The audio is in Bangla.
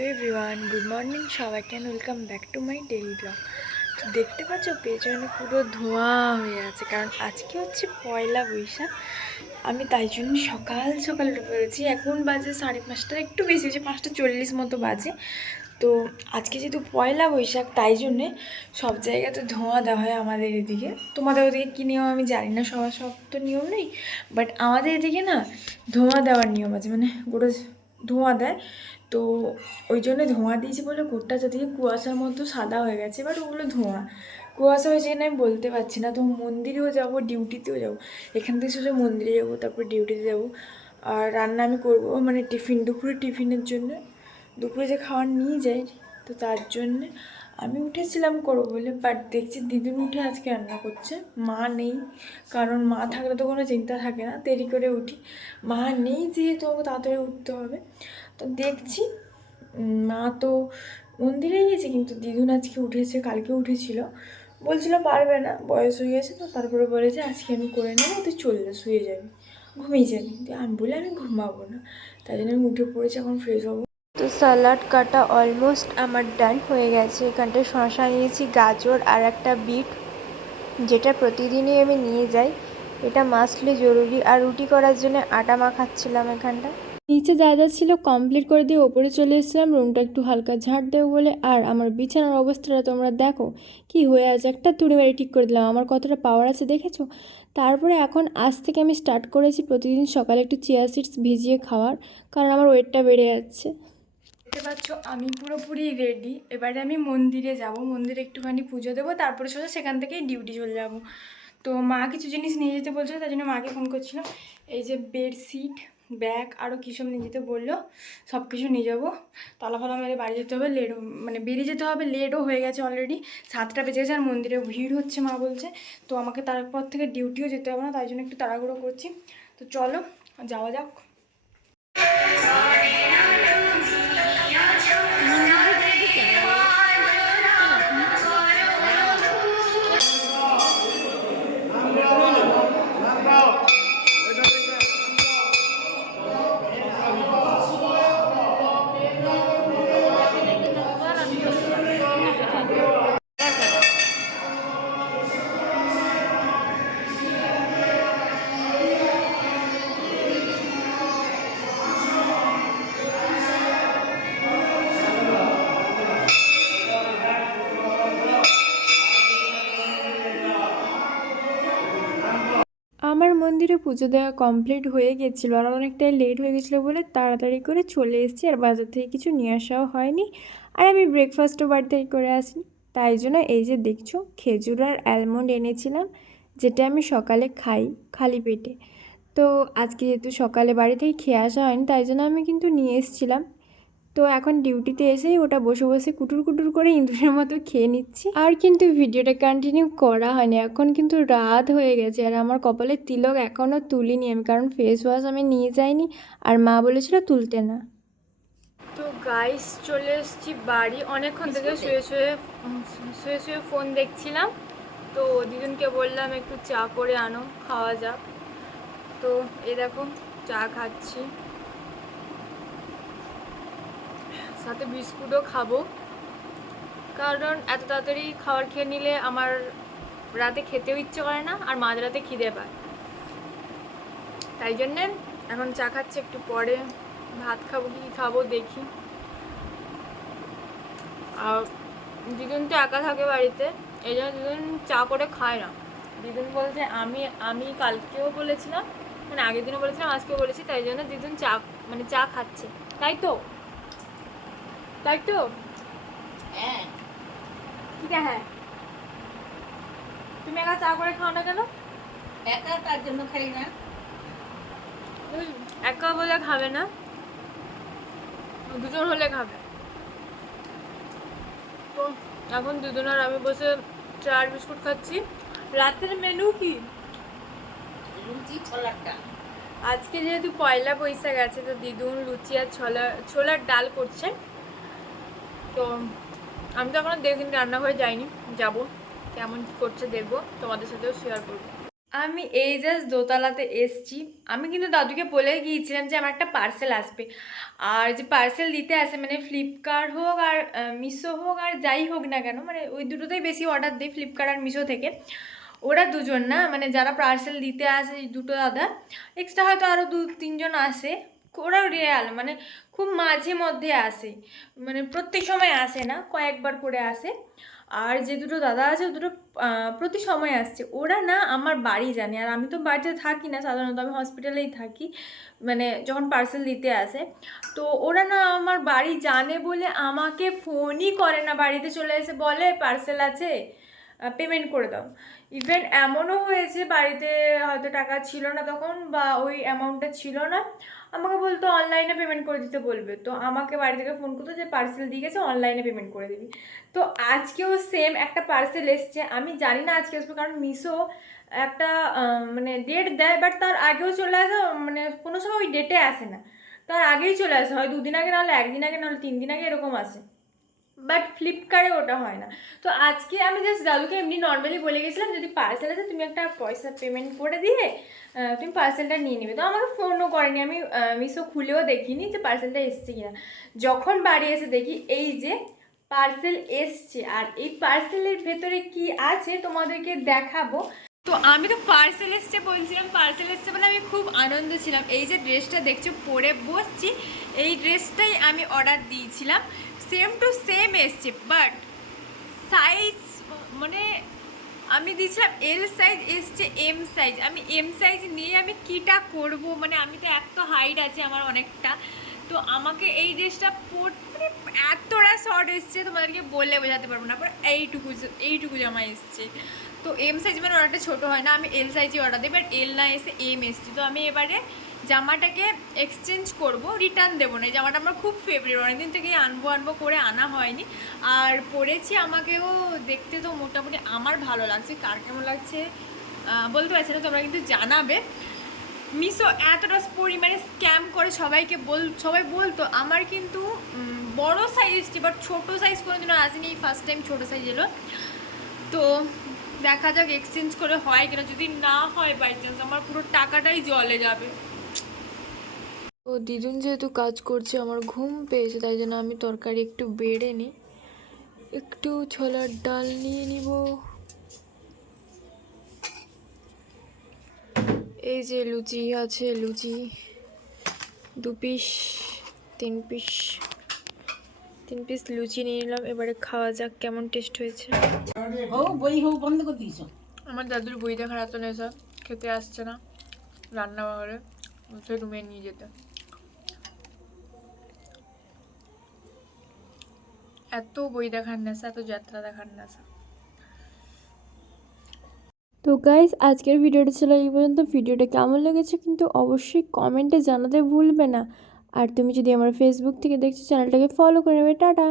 এভরিওয়ান গুড মর্নিং সবাইকে welcome back to my daily blog তো দেখতে পাচ্ছ, পেছনে পুরো ধোঁয়া হয়ে আছে, কারণ আজকে হচ্ছে পয়লা বৈশাখ। আমি তাই জন্য সকাল সকাল উঠে এখন বাজে সাড়ে পাঁচটার একটু বেশি হয়েছে, পাঁচটা চল্লিশ মতো বাজে। তো আজকে যেহেতু পয়লা বৈশাখ, তাই জন্যে সব জায়গাতে ধোঁয়া দেওয়া হয় আমাদের এদিকে। তোমাদের ওদিকে কী নিয়ম আমি জানি না, সবার সব তো নিয়ম নেই। বাট আমাদের এদিকে না ধোঁয়া দেওয়ার নিয়ম আছে মানে গোটা ধোঁয়া দেয়। তো ওই জন্য ধোঁয়া দিয়েছি বলে গোটা চারদিকে কুয়াশার মতো সাদা হয়ে গেছে বাট ওগুলো ধোঁয়া। কুয়াশা হয়েছে আমি বলতে পারছি না, তো মন্দিরেও যাব, ডিউটিতেও যাব। এখান থেকে সোজা মন্দিরে যাব, তারপর ডিউটিতে যাব। আর রান্না আমি করব মানে টিফিন, দুপুরে টিফিনের জন্য। দুপুরে যে খাবার নিয়ে যাই, তো তার জন্যে আমি উঠেছিলাম করব বলে বাট দেখছি দিদুন উঠে আজকে রান্না করছে। মা নেই, কারণ মা থাকলে তো কোনো চিন্তা থাকে না, দেরি করে উঠি। মা নেই যেহেতু, আমাকে তাড়াতাড়ি উঠতে হবে। তো দেখছি। মা তো মন্দিরে গিয়েছে, কিন্তু দিদুন আজকে উঠেছে, কালকে উঠেছিল। বলছিল পারবে না, বয়স হয়ে গেছে তো, তারপরে বলেছে আজকে আমি করে নেব, তুই চললে শুয়ে যাবি। ঘুমিয়ে যাবি। দিয়ে আমি বলে আমি ঘুমাবো না। তাই জন্য আমি উঠে পড়েছি, এখন ফ্রেশ হব। তো স্যালাড কাটা অলমোস্ট আমার ডান হয়ে গেছে। এখানটায় শশা নিয়েছি, গাজর আর একটা বিট, যেটা প্রতিদিনই আমি নিয়ে যাই। এটা মাসলে জরুরি। আর রুটি করার জন্য আটা মাখাচ্ছিলাম এখানটা নিচে যা যা ছিল কমপ্লিট করে দিয়ে ওপরে চলে এসেছিলাম। রুমটা একটু হালকা ঝাড় দেবো বলে। আর আমার বিছানার অবস্থাটা তোমরা দেখো। কি হয়ে আছে? একটা তুড়ি বাড়ি ঠিক করে দিলাম। আমার কতটা পাওয়ার আছে দেখেছ? তারপরে এখন আজ থেকে আমি স্টার্ট করেছি প্রতিদিন সকালে একটু চিয়া সিডস ভিজিয়ে খাওয়ার। কারণ আমার ওয়েটটা বেড়ে যাচ্ছে। দেখতে পাচ্ছ, আমি পুরোপুরি রেডি এবারে আমি মন্দিরে যাব। মন্দিরে একটুখানি পুজো দেবো। তারপরে সোজা সেখান থেকেই ডিউটি চলে যাব। তো মা কিছু জিনিস নিয়ে যেতে বলছিল তাই জন্য মাকে ফোন করছিলাম। এই যে বেডশিট ব্যাগ আরও কী সব নিয়ে যেতে বলল সব কিছু নিয়ে যাব। তালা মেরে বাড়ি যেতে হবে, লেট মানে বেরিয়ে যেতে হবে, লেটও হয়ে গেছে অলরেডি সাতটা বেজে গেছে আর মন্দিরে ভিড় হচ্ছে মা বলছে। তো আমাকে তারপর থেকে ডিউটিও যেতে হবে না, তাই জন্য একটু তাড়াহুড়ো করছি। তো চলো, যাওয়া যাক। মন্দিরে পুজো দেওয়া কমপ্লিট হয়ে গেছিল আর অনেকটাই লেট হয়ে গেছিল বলে তাড়াতাড়ি করে চলে এসেছি আর বাজার থেকে কিছু নিয়ে আসাও হয়নি আর আমি ব্রেকফাস্টও বাড়ি থেকে করে আসি তাই জন্য এই যে দেখছ খেজুর আর অ্যালমন্ড এনেছিলাম, যেটা আমি সকালে খাই খালি পেটে। তো আজকে যেহেতু সকালে বাড়ি থেকে খেয়ে আসা হয়নি, তাই জন্য আমি কিন্তু নিয়ে এসেছিলাম। তো এখন ডিউটিতে এসেই ওটা বসে বসে কুটুর কুটুর করে ইঁদুরের মতো খেয়ে নিচ্ছি। আর কিন্তু ভিডিওটা কন্টিনিউ করা হয়নি। এখন কিন্তু রাত হয়ে গেছে আর আমার কপালে তিলক এখনও তুলিনি আমি কারণ ফেস ওয়াশ আমি নিয়ে যাইনি আর মা বলেছিল তুলতে না। তো গাইস চলে এসেছি বাড়ি। অনেকক্ষণ থেকে শুয়ে শুয়ে শুয়ে শুয়ে ফোন দেখছিলাম। তো দিদুনকে বললাম একটু চা করে আনো খাওয়া যাক। তো এই দেখো চা খাচ্ছি। সাথে বিস্কুটও খাব। কারণ এত তাড়াতাড়ি খাবার খেয়ে নিলে আমার রাতে খেতেও ইচ্ছে করে না, আর মাঝরাতে খিদে পায়। তাই জন্যে এখন চা খাচ্ছি, একটু পরে ভাত খাব, কি খাব দেখি। আর দিদুন তো একা থাকে বাড়িতে, এই জন্য দিদুন চা করে খায় না। দিদুন বলছে আমি আমি কালকেও বলেছিলাম মানে আগের দিনও বলেছিলাম, আজকেও বলেছি, তাই জন্য দিদুন চা মানে চা খাচ্ছে। তাই তো? তাই তো হ্যাঁ। ঠিক আছে। হ্যাঁ তুমি একা চা করে খাও না কেন? একা তার জন্য খাই না। একা বলে খাবে না। দুজন হলে খাবে। তো এখন দুজন আর আমি বসে চার বিস্কুট খাচ্ছি। রাতের মেনু কি? লুচি ছোলার ডাল। আজকে যেহেতু পয়লা বৈশাখ আছে তো দিদুন লুচি আর ছোলা ছোলার ডাল করছে তো, আমি তো এখনও দেখিনি রান্নাঘরে যাইনি, যাব। কেমন কী করছে দেখব, তোমাদের সাথেও শেয়ার করব। আমি এই জাস্ট দোতলাতে এসছি। আমি কিন্তু দাদুকে বলে গিয়েছিলাম যে আমার একটা পার্সেল আসবে। আর যে পার্সেল দিতে আসে মানে ফ্লিপকার্ট হোক আর মিশো হোক আর যাই হোক না কেন মানে ওই দুটোতেই বেশি অর্ডার দিই ফ্লিপকার্ট আর মিশো থেকে। ওরা দুজন না মানে যারা পার্সেল দিতে আসে, দুটো দাদা এক্সট্রা হয়তো আরও দু তিনজন আসে। ওরাও রিয়াল মানে খুব মাঝে মধ্যে আসে। মানে প্রত্যেক সময় আসে না, কয়েকবার করে আসে। আর যে দুটো দাদা আছে, ও দুটো প্রতি সময় আসছে। ওরা না আমার বাড়ি জানে, আর আমি তো বাড়িতে থাকি না সাধারণত, আমি হসপিটালেই থাকি মানে যখন পার্সেল দিতে আসে। তো ওরা না আমার বাড়ি জানে বলে আমাকে ফোনই করে না, বাড়িতে চলে এসে বলে পার্সেল আছে পেমেন্ট করে দাও। ইভেন এমনও হয়েছে, বাড়িতে হয়তো টাকা ছিল না তখন, বা ওই অ্যামাউন্টটা ছিল না। আমাকে বলতো অনলাইনে পেমেন্ট করে দিতে বলবে। তো আমাকে বাড়ি থেকে ফোন করতো যে পার্সেল দিয়ে গেছে অনলাইনে পেমেন্ট করে দিবি। তো আজকেও সেম একটা পার্সেল এসছে। আমি জানি না আজকে আসবে, কারণ মিশো একটা মানে ডেট দেয় বাট তার আগেও চলে আসে মানে কোনো সময় ওই ডেটে আসে না। তার আগেই চলে আসে, হয় দুদিন আগে, নাহলে একদিন আগে, নাহলে তিন দিন আগে, এরকম আসে। বাট ফ্লিপকার্টে ওটা হয় না। তো আজকে আমি জাস্ট দাদুকে এমনি নর্মালি বলে গেছিলাম, যদি পার্সেল আছে, তুমি একটা পয়সা পেমেন্ট করে দিয়ে তুমি পার্সেলটা নিয়ে নেবে। তো আমাকে ফোনও করেনি। আমি মিশো খুলেও দেখিনি যে পার্সেলটা এসছে কিনা। যখন বাড়ি এসে দেখি, এই যে পার্সেল এসছে, আর এই পার্সেলের ভেতরে কি আছে, তোমাদেরকে দেখাবো। তো আমি তো পার্সেল এসছে বলছিলাম পার্সেল এসছে বলে আমি খুব আনন্দ ছিলাম। এই যে ড্রেসটা দেখছ, পরে বসছি। এই ড্রেসটাই আমি অর্ডার দিয়েছিলাম। সেম টু সেম এসছে বাট সাইজ মানে আমি দিয়েছিলাম এল সাইজ এসছে এম সাইজ আমি এম সাইজ নিয়ে আমি কিটা করব? মানে আমি তো এত হাইট আছে আমার অনেকটা। তো আমাকে এই ড্রেসটা পর মানে এতটা শর্ট এসছে, তোমাদেরকে বলে বোঝাতে পারব না পর এইটুকু এইটুকু জামা এসছে। তো এম সাইজ মানে অর্ডারটা ছোটো হয় না, আমি এল সাইজে অর্ডার দিই বাট এল না এসে এম এসছে। তো আমি এবারে জামাটাকে এক্সচেঞ্জ করব রিটার্ন দেবো না। জামাটা আমার খুব ফেভারিট অনেকদিন থেকেই আনব আনব করে আনা হয়নি। আর পরেছি আমাকেও দেখতে তো মোটামুটি আমার ভালো লাগছে, কার কেমন লাগছে বলতে পারছি না, তোমরা কিন্তু জানাবে। মিশো এতটা পরিমাণে স্ক্যাম করে সবাইকে বল, সবাই বলতো, আমার কিন্তু বড় সাইজ বাট ছোটো সাইজ কোনোদিনও আসেনি ফার্স্ট টাইম ছোটো সাইজ এলো। তো দেখা যাক এক্সচেঞ্জ করে হয় কিনা, যদি না হয় বাই চান্স আমার পুরো টাকাটাই জলে যাবে। ও দিদুন যেহেতু কাজ করছে আমার ঘুম পেয়েছে তাই জন্য আমি তরকারি একটু বেড়ে নিই। একটু ছোলার ডাল নিয়ে নিব। এই যে লুচি আছে লুচি দু পিস তিন পিস তিন পিস লুচি নিয়ে নিলাম। এবারে খাওয়া যাক কেমন টেস্ট হয়েছে। বন্ধ করে দিয়েছ। আমার দাদুর বই দেখার এত নেশা খেতে আসছে না রান্না ঘরে বলছে রুমে নিয়ে যেতে। এত বই দেখার নেশা, এত যাত্রা দেখার নেশা। তো গাইজ আজকের ভিডিওটা ছিল এই পর্যন্ত। ভিডিওটা কেমন লেগেছে কিন্তু অবশ্যই কমেন্টে জানাতে ভুলবে না। আর তুমি যদি আমার ফেসবুক থেকে দেখছ চ্যানেলটাকে ফলো করে নেবে। টাটা!